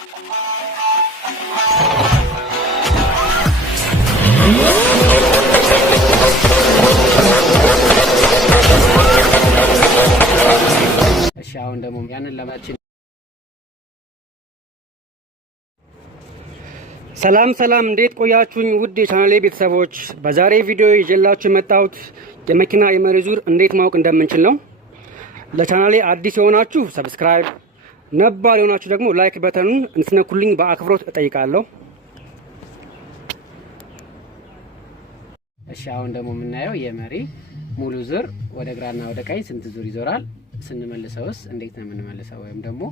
እሺ አሁን ደግሞ ያንን ለማችን ሰላም እንዴት ቆያችሁኝ? ውድ የቻናሌ ቤተሰቦች በዛሬ ቪዲዮ ይዤላችሁ የመጣሁት የመኪና የመሪ ዙር እንዴት ማወቅ እንደምንችል ነው። ለቻናሌ አዲስ የሆናችሁ ሰብስክራይብ፣ ነባር የሆናችሁ ደግሞ ላይክ በተኑን እንድትነኩልኝ በአክብሮት እጠይቃለሁ። እሺ አሁን ደግሞ የምናየው የመሪ ሙሉ ዙር ወደ ግራና ወደ ቀኝ ስንት ዙር ይዞራል፣ ስንመልሰውስ እንዴት ነው የምንመልሰው? ወይም ደግሞ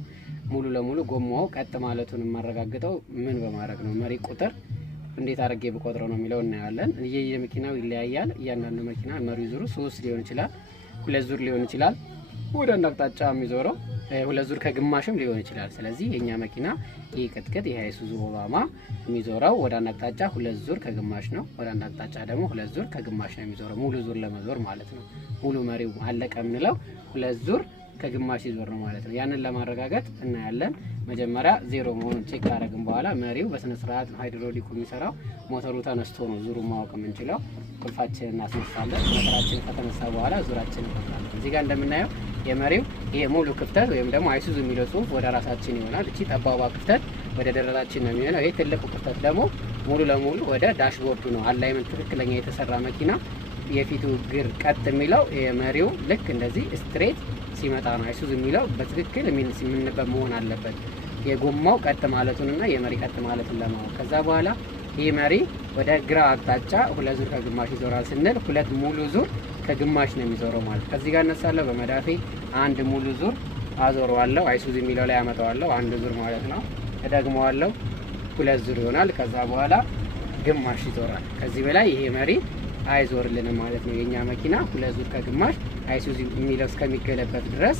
ሙሉ ለሙሉ ጎማው ቀጥ ማለቱን ማረጋግጠው ምን በማድረግ ነው? መሪ ቁጥር እንዴት አድርጌ በቆጥረው ነው የሚለው እናያለን። የመኪናው ይለያያል። እያንዳንዱ መኪና መሪ ዙሩ 3 ሊሆን ይችላል፣ 2 ዙር ሊሆን ይችላል፣ ወደ አንድ አቅጣጫ የሚዞረው 2 ዙር ከግማሽም ሊሆን ይችላል። ስለዚህ የኛ መኪና ይሄ ቅጥቅጥ ይሄ አይሱዙ ኦባማ የሚዞረው ወደ አንድ አቅጣጫ 2 ዙር ከግማሽ ነው፣ ወደ አንድ አቅጣጫ ደግሞ 2 ዙር ከግማሽ ነው የሚዞረው። ሙሉ ዙር ለመዞር ማለት ነው። ሙሉ መሪው አለቀ የምንለው 2 ዙር ከግማሽ ይዞር ነው ማለት ነው። ያንን ለማረጋገጥ እናያለን። መጀመሪያ ዜሮ መሆኑን ቼክ ካደረግን በኋላ መሪው በስነ ስርዓት ሃይድሮሊኩ የሚሰራው ሞተሩ ተነስቶ ነው ዙሩ ማወቅ የምንችለው። ቁልፋችንን እናስነሳለን። ሞተራችን ከተነሳ በኋላ ዙራችንን እንከፍታለን። እዚህ ጋር እንደምናየው የመሪው ይሄ ሙሉ ክፍተት ወይም ደግሞ አይሱዙ የሚለው ጽሁፍ ወደ ራሳችን ይሆናል። እቺ ጠባቧ ክፍተት ወደ ደረታችን ነው የሚሆነው። ይሄ ትልቁ ክፍተት ደግሞ ሙሉ ለሙሉ ወደ ዳሽቦርዱ ነው። አላይመንት ትክክለኛ የተሰራ መኪና የፊቱ እግር ቀጥ የሚለው የመሪው ልክ እንደዚህ ስትሬት ሲመጣ ነው አይሱዙ የሚለው በትክክል የሚነበብ መሆን አለበት። የጎማው ቀጥ ማለቱንና የመሪ ቀጥ ማለቱን ለማወቅ ከዛ በኋላ ይሄ መሪ ወደ ግራ አቅጣጫ 2 ዙር ከግማሽ ይዞራል ስንል 2 ሙሉ ዙር ከግማሽ ነው የሚዞረው ማለት። ከዚህ ጋር እነሳለሁ በመዳፌ 1 ሙሉ ዙር አዞረዋለሁ። አይሱዙ የሚለው ላይ አመጣዋለሁ 1 ዙር ማለት ነው። እደግመዋለሁ 2 ዙር ይሆናል። ከዛ በኋላ ግማሽ ይዞራል። ከዚህ በላይ ይሄ መሪ አይዞርልንም ማለት ነው። የኛ መኪና 2 ዙር ከግማሽ አይሱዙ የሚለው እስከሚገለበት ድረስ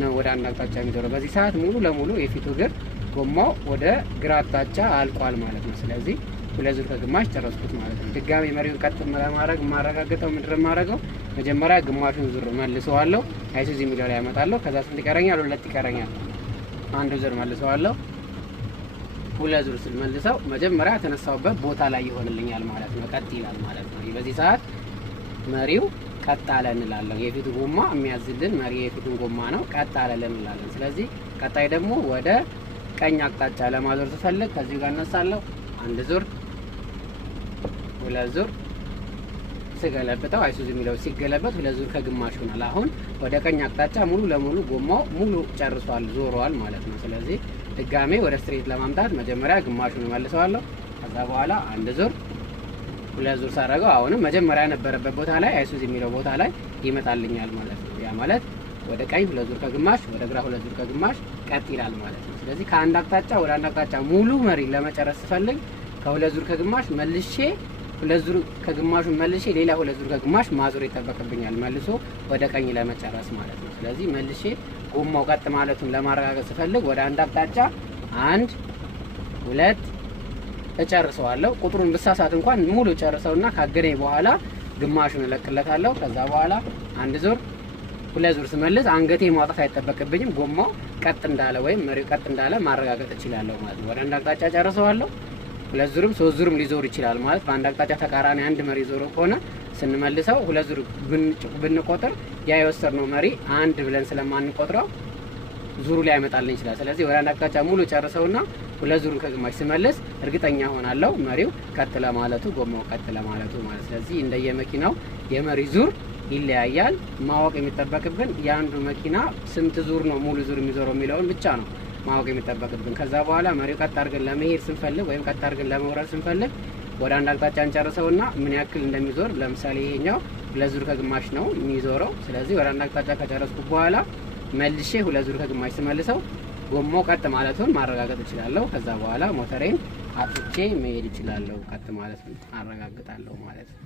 ነው ወደ አንድ አቅጣጫ የሚዞረው። በዚህ ሰዓት ሙሉ ለሙሉ የፊቱ እግር ጎማው ወደ ግራ አቅጣጫ አልቋል ማለት ነው። ስለዚህ 2 ዙር ከግማሽ ጨረስኩት ማለት ነው። ድጋሜ መሪውን ቀጥ ለማድረግ ማረጋገጠው ምንድነው ማረጋገው? መጀመሪያ ግማሹን ዙር መልሰዋለሁ። አይሱዙ የሚለው ላይ ያመጣለሁ። ከዛ ስንት ይቀረኛል? 2 ይቀረኛል። 1 ዙር መልሰዋለሁ። 2 ዙር ስልመልሰው መጀመሪያ ተነሳውበት ቦታ ላይ ይሆንልኛል ማለት ነው። ቀጥ ይላል ማለት ነው። በዚህ ሰዓት መሪው ቀጥ አለ እንላለን። የፊቱ ጎማ የሚያዝልን መሪ የፊቱን ጎማ ነው። ቀጥ አለ እንላለን። ስለዚህ ቀጣይ ደግሞ ወደ ቀኝ አቅጣጫ ለማዞር ስፈልግ ከዚህ ጋር እነሳለሁ። 1 ዙር 2 ዙር ስገለብጠው አይሱዙ የሚለው ሲገለበጥ 2 ዙር ከግማሽ ይሆናል። አሁን ወደ ቀኝ አቅጣጫ ሙሉ ለሙሉ ጎማው ሙሉ ጨርሷል፣ ዞሯል ማለት ነው። ስለዚህ ድጋሜ ወደ ስትሬት ለማምጣት መጀመሪያ ግማሹን መልሰዋለሁ። ከዛ በኋላ 1 ዙር 2 ዙር ሳደርገው አሁንም መጀመሪያ የነበረበት ቦታ ላይ አይሱዙ የሚለው ቦታ ላይ ይመጣልኛል ማለት ነው። ያ ማለት ወደ ቀኝ 2 ዙር ከግማሽ፣ ወደ ግራ 2 ዙር ከግማሽ ቀጥ ይላል ማለት ነው። ስለዚህ ከአንድ አቅጣጫ ወደ አንድ አቅጣጫ ሙሉ መሪ ለመጨረስ ስፈልግ ከ2 ዙር ከግማሽ መልሼ 2 ዙር ከግማሹን መልሼ ሌላ 2 ዙር ከግማሽ ማዞር ይጠበቅብኛል መልሶ ወደ ቀኝ ለመጨረስ ማለት ነው። ስለዚህ መልሼ ጎማው ቀጥ ማለቱን ለማረጋገጥ ስፈልግ ወደ አንድ አቅጣጫ 1 2 እጨርሰዋለሁ። ቁጥሩን ብሳሳት እንኳን ሙሉ ጨርሰውና ካገረኝ በኋላ ግማሹን እለቅለታለሁ። ከዛ በኋላ 1 ዙር 2 ዙር ስመልስ አንገቴ ማውጣት አይጠበቅብኝም። ጎማው ቀጥ እንዳለ ወይም መሪው ቀጥ እንዳለ ማረጋገጥ እችላለሁ ማለት ነው። ወደ አንድ አቅጣጫ ጨርሰዋለሁ። 2 ዙርም 3 ዙርም ሊዞር ይችላል ማለት በአንድ አቅጣጫ ተቃራኒ አንድ መሪ ዞሮ ከሆነ ስንመልሰው 2 ዙር ብንቆጥር ያ የወሰድነው መሪ 1 ብለን ስለማንቆጥረው ዙሩ ላይ ያመጣልኝ ይችላል። ስለዚህ ወደ አንድ አቅጣጫ ሙሉ ጨርሰውና 2 ዙሩን ከግማሽ ስመልስ እርግጠኛ ሆናለሁ መሪው ቀጥ ለማለቱ ጎማው ቀጥ ለማለቱ ማለት። ስለዚህ እንደየመኪናው የመሪ ዙር ይለያያል። ማወቅ የሚጠበቅብን የአንዱ መኪና ስንት ዙር ነው ሙሉ ዙር የሚዞረው የሚለውን ብቻ ነው ማወቅ የሚጠበቅብን። ከዛ በኋላ መሪው ቀጥ አድርገን ለመሄድ ስንፈልግ ወይም ቀጥ አድርገን ለመውረድ ስንፈልግ ወደ አንድ አቅጣጫ እንጨርሰውና ምን ያክል እንደሚዞር ለምሳሌ ይሄኛው 2 ዙር ከግማሽ ነው የሚዞረው። ስለዚህ ወደ አንድ አቅጣጫ ከጨረስኩ በኋላ መልሼ 2 ዙር ከግማሽ ስመልሰው ጎማው ቀጥ ማለቱን ማረጋገጥ እችላለሁ። ከዛ በኋላ ሞተሬን አጥቼ መሄድ እችላለሁ። ቀጥ ማለቱን አረጋግጣለሁ ማለት ነው።